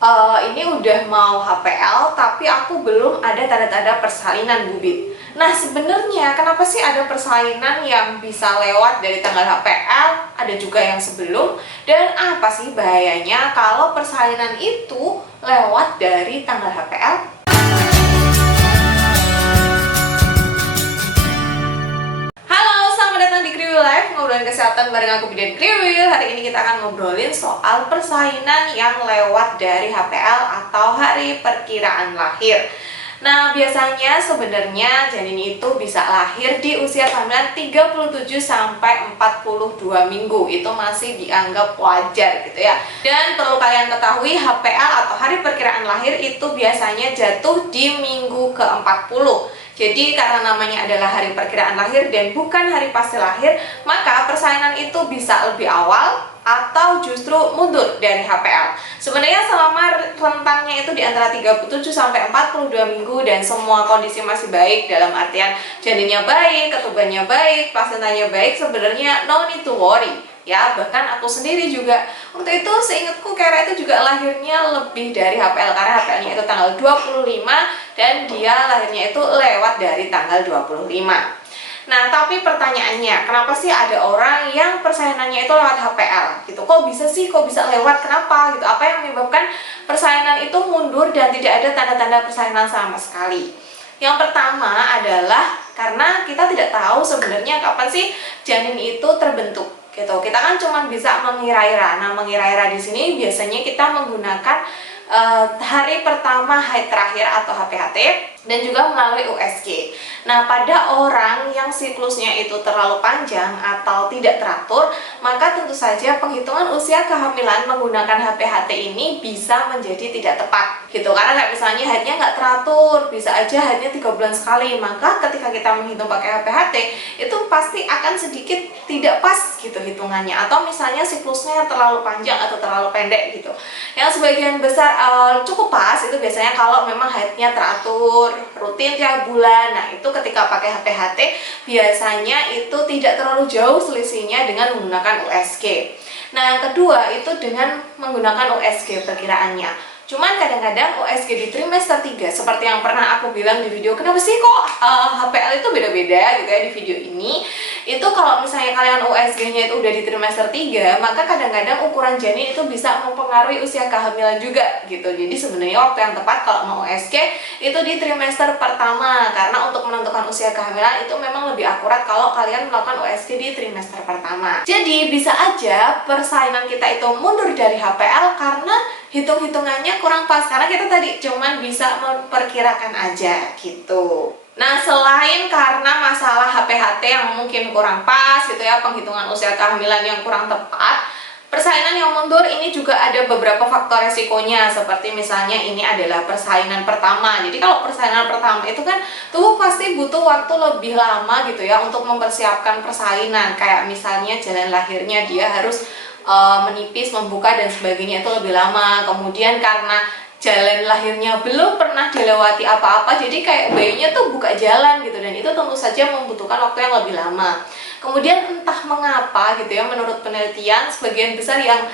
Ini udah mau HPL tapi aku belum ada tanda-tanda persalinan, Bu Bit. Nah, sebenarnya kenapa sih ada persalinan yang bisa lewat dari tanggal HPL, ada juga yang sebelum, dan apa sih bahayanya kalau persalinan itu lewat dari tanggal HPL? Halo, selamat datang di Kriwil Live, ngobrolin kesehatan bareng aku Bidan Kriwil. Hari ini kita akan ngobrolin soal persalinan yang lewat dari HPL atau hari perkiraan lahir. Nah, biasanya sebenarnya janin itu bisa lahir di usia kehamilan 37 sampai 42 minggu. Itu masih dianggap wajar gitu ya. Dan perlu kalian ketahui, HPL atau hari perkiraan lahir itu biasanya jatuh di minggu ke-40. Jadi karena namanya adalah hari perkiraan lahir dan bukan hari pasti lahir, maka persalinan itu bisa lebih awal atau justru mundur dari HPL. Sebenarnya selama rentangnya itu di antara 37 sampai 42 minggu dan semua kondisi masih baik, dalam artian janinnya baik, ketubannya baik, plasentanya baik, sebenarnya no need to worry. Ya, bahkan aku sendiri juga waktu itu seingatku Kera itu juga lahirnya lebih dari HPL karena HPL-nya itu tanggal 25 dan dia lahirnya itu lewat dari tanggal 25. Nah, tapi pertanyaannya, kenapa sih ada orang yang persalinannya itu lewat HPL gitu? Kok bisa sih? Kok bisa lewat? Kenapa gitu? Apa yang menyebabkan persalinan itu mundur dan tidak ada tanda-tanda persalinan sama sekali? Yang pertama adalah karena kita tidak tahu sebenarnya kapan sih janin itu terbentuk gitu. Kita kan cuma bisa mengira-ira. Nah, mengira-ira di sini biasanya kita menggunakan hari pertama haid terakhir atau HPHT dan juga melalui USG. Nah, pada orang yang siklusnya itu terlalu panjang atau tidak teratur, maka tentu saja penghitungan usia kehamilan menggunakan HPHT ini bisa menjadi tidak tepat gitu. Karena kayak misalnya haidnya nggak teratur, bisa aja haidnya 3 bulan sekali, maka ketika kita menghitung pakai HPHT itu pasti akan sedikit tidak pas gitu hitungannya, atau misalnya siklusnya terlalu panjang atau terlalu pendek gitu. Yang sebagian besar cukup pas itu biasanya kalau memang haidnya teratur, rutin tiap bulan. Nah, itu ketika pakai HPHT biasanya itu tidak terlalu jauh selisihnya dengan menggunakan USG. Nah, yang kedua itu dengan menggunakan USG perkiraannya. Cuman kadang-kadang USG di trimester 3 seperti yang pernah aku bilang di video, kenapa sih kok HPL itu beda-beda gitu ya di video ini. Itu kalau misalnya kalian USG-nya itu udah di trimester 3, maka kadang-kadang ukuran janin itu bisa mempengaruhi usia kehamilan juga gitu. Jadi sebenarnya waktu yang tepat kalau mau USG itu di trimester pertama, karena untuk menentukan usia kehamilan itu memang lebih akurat kalau kalian melakukan USG di trimester pertama. Jadi bisa aja persalinan kita itu mundur dari HPL karena hitung-hitungannya kurang pas, karena kita tadi cuman bisa memperkirakan aja gitu. Nah, selain karena masalah HPHT yang mungkin kurang pas gitu ya, penghitungan usia kehamilan yang kurang tepat, persalinan yang mundur ini juga ada beberapa faktor resikonya, seperti misalnya ini adalah persalinan pertama. Jadi kalau persalinan pertama itu kan tubuh pasti butuh waktu lebih lama gitu ya untuk mempersiapkan persalinan. Kayak misalnya jalan lahirnya dia harus menipis, membuka dan sebagainya itu lebih lama. Kemudian karena jalan lahirnya belum pernah dilewati apa-apa, jadi kayak bayinya tuh buka jalan gitu, dan itu tentu saja membutuhkan waktu yang lebih lama. Kemudian entah mengapa gitu ya, menurut penelitian sebagian besar yang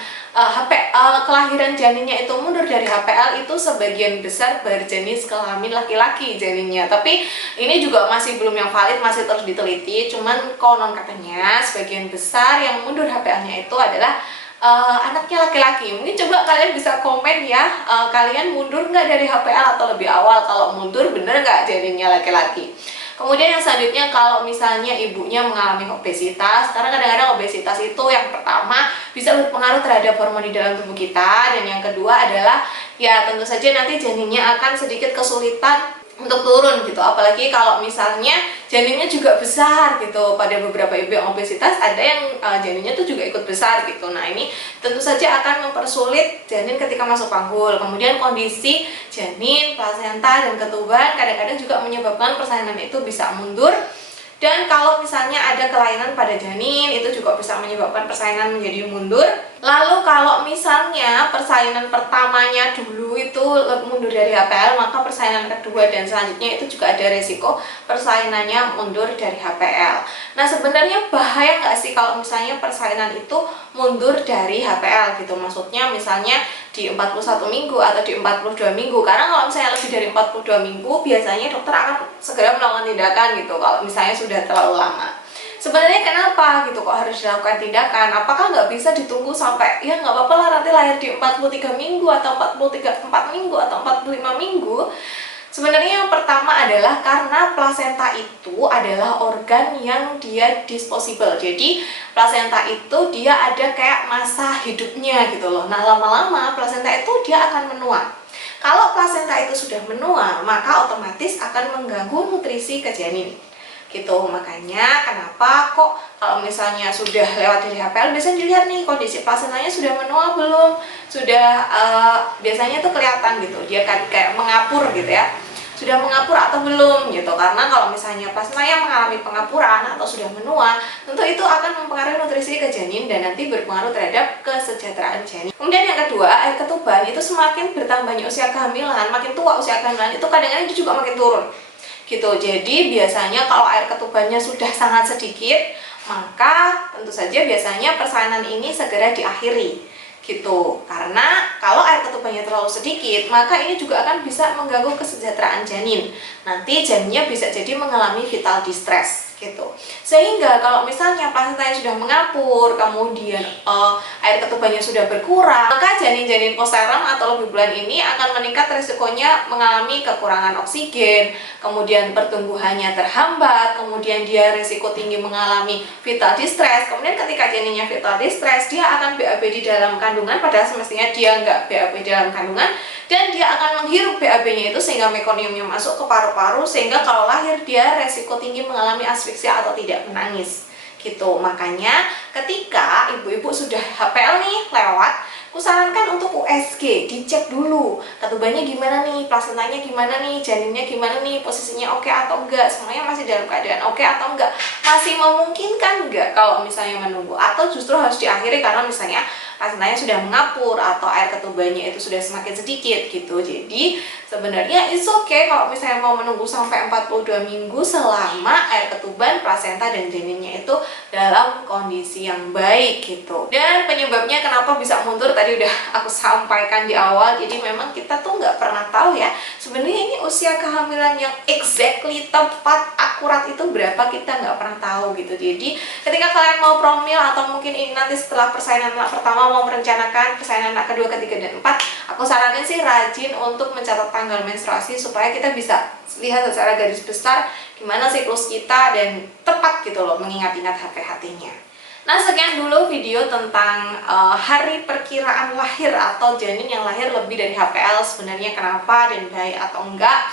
kelahiran janinnya itu mundur dari HPL itu sebagian besar berjenis kelamin laki-laki janinnya. Tapi ini juga masih belum yang valid, masih terus diteliti. Cuman konon katanya sebagian besar yang mundur HPL-nya itu adalah anaknya laki-laki. Mungkin coba kalian bisa komen ya, kalian mundur nggak dari HPL atau lebih awal? Kalau mundur bener nggak janinnya laki-laki? Kemudian yang selanjutnya, kalau misalnya ibunya mengalami obesitas, karena kadang-kadang obesitas itu yang pertama bisa berpengaruh terhadap hormon di dalam tubuh kita, dan yang kedua adalah ya tentu saja nanti janinnya akan sedikit kesulitan untuk turun gitu, apalagi kalau misalnya janinnya juga besar gitu. Pada beberapa ibu yang obesitas ada yang janinnya tuh juga ikut besar gitu. Nah, ini tentu saja akan mempersulit janin ketika masuk panggul. Kemudian kondisi janin, plasenta, dan ketuban kadang-kadang juga menyebabkan persalinan itu bisa mundur. Dan kalau misalnya ada kelainan pada janin, itu juga bisa menyebabkan persalinan menjadi mundur. Lalu kalau misalnya persalinan pertamanya dulu itu mundur dari HPL, maka persalinan kedua dan selanjutnya itu juga ada resiko persalinannya mundur dari HPL. Nah, sebenarnya bahaya nggak sih kalau misalnya persalinan itu mundur dari HPL gitu? Maksudnya misalnya di 41 minggu atau di 42 minggu. Karena kalau misalnya lebih dari 42 minggu, biasanya dokter akan segera melakukan tindakan gitu kalau misalnya sudah terlalu lama. Sebenarnya kenapa gitu kok harus dilakukan tindakan? Apakah nggak bisa ditunggu sampai ya nggak apa-apa lah nanti lahir di 43 minggu atau 4 minggu atau 45 minggu? Sebenarnya yang pertama adalah karena plasenta itu adalah organ yang dia disposable. Jadi plasenta itu dia ada kayak masa hidupnya gitu loh. Nah, lama-lama plasenta itu dia akan menua. Kalau plasenta itu sudah menua, maka otomatis akan mengganggu nutrisi ke janin gitu. Makanya kenapa kok kalau misalnya sudah lewat dari HPL biasanya dilihat nih kondisi plasentanya sudah menua belum, sudah biasanya tuh kelihatan gitu dia kan kayak mengapur gitu ya, sudah mengapur atau belum gitu. Karena kalau misalnya plasentanya mengalami pengapuran atau sudah menua, tentu itu akan mempengaruhi nutrisi ke janin dan nanti berpengaruh terhadap kesejahteraan janin. Kemudian yang kedua, air ketuban itu semakin bertambahnya usia kehamilan, makin tua usia kehamilan itu kadang-kadang itu juga makin turun gitu. Jadi biasanya kalau air ketubannya sudah sangat sedikit, maka tentu saja biasanya persalinan ini segera diakhiri gitu. Karena kalau air ketubannya terlalu sedikit, maka ini juga akan bisa mengganggu kesejahteraan janin. Nanti janinnya bisa jadi mengalami vital distress gitu. Sehingga kalau misalnya plasentanya sudah mengapur, kemudian air ketubannya sudah berkurang, maka janin-janin postpartum atau lebih bulan ini akan meningkat resikonya mengalami kekurangan oksigen, kemudian pertumbuhannya terhambat, kemudian dia risiko tinggi mengalami vital distress. Kemudian ketika janinnya vital distress, dia akan BAB di dalam kandungan, padahal semestinya dia nggak BAB di dalam kandungan, dan dia akan menghirup BAB-nya itu sehingga mekoniumnya masuk ke paru-paru, sehingga kalau lahir dia resiko tinggi mengalami asfiksia atau tidak menangis gitu. Makanya ketika ibu-ibu sudah HPL nih lewat, kusarankan untuk USG, dicek dulu ketubannya gimana nih, plasentanya gimana nih, janinnya gimana nih, posisinya oke atau enggak, semuanya masih dalam keadaan oke atau enggak, masih memungkinkan enggak kalau misalnya menunggu, atau justru harus diakhiri karena misalnya plasentanya sudah mengapur atau air ketubannya itu sudah semakin sedikit gitu. Jadi sebenarnya it's okay kalau misalnya mau menunggu sampai 42 minggu selama air ketuban, plasenta, dan janinnya itu dalam kondisi yang baik gitu. Dan penyebabnya kenapa bisa mundur tadi udah aku sampaikan di awal. Jadi memang kita tuh nggak pernah tahu ya sebenarnya ini usia kehamilan yang exactly tepat akurat itu berapa, kita nggak pernah tahu gitu. Jadi ketika kalian mau promil atau mungkin ini nanti setelah persalinan anak pertama mau merencanakan persalinan anak kedua, ketiga, dan empat, aku saranin sih rajin untuk mencatat tanggal menstruasi supaya kita bisa lihat secara garis besar gimana siklus kita dan tepat gitu loh mengingat-ingat HPHT-nya. Nah, sekian dulu video tentang hari perkiraan lahir atau janin yang lahir lebih dari HPL sebenarnya kenapa dan baik atau enggak.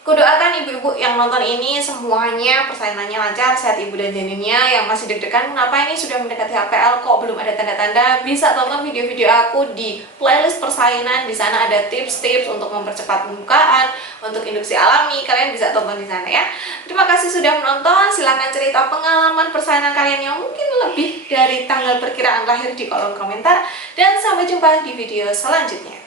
Kudoakan ibu-ibu yang nonton ini semuanya persalinannya lancar, sehat ibu dan janinnya. Yang masih deg-degan kenapa ini sudah mendekati HPL kok belum ada tanda-tanda, bisa tonton video-video aku di playlist persalinan. Di sana ada tips-tips untuk mempercepat pembukaan, untuk induksi alami, kalian bisa tonton di sana ya. Terima kasih sudah menonton. Silahkan cerita pengalaman persalinan kalian yang mungkin lebih dari tanggal perkiraan lahir di kolom komentar, dan sampai jumpa di video selanjutnya.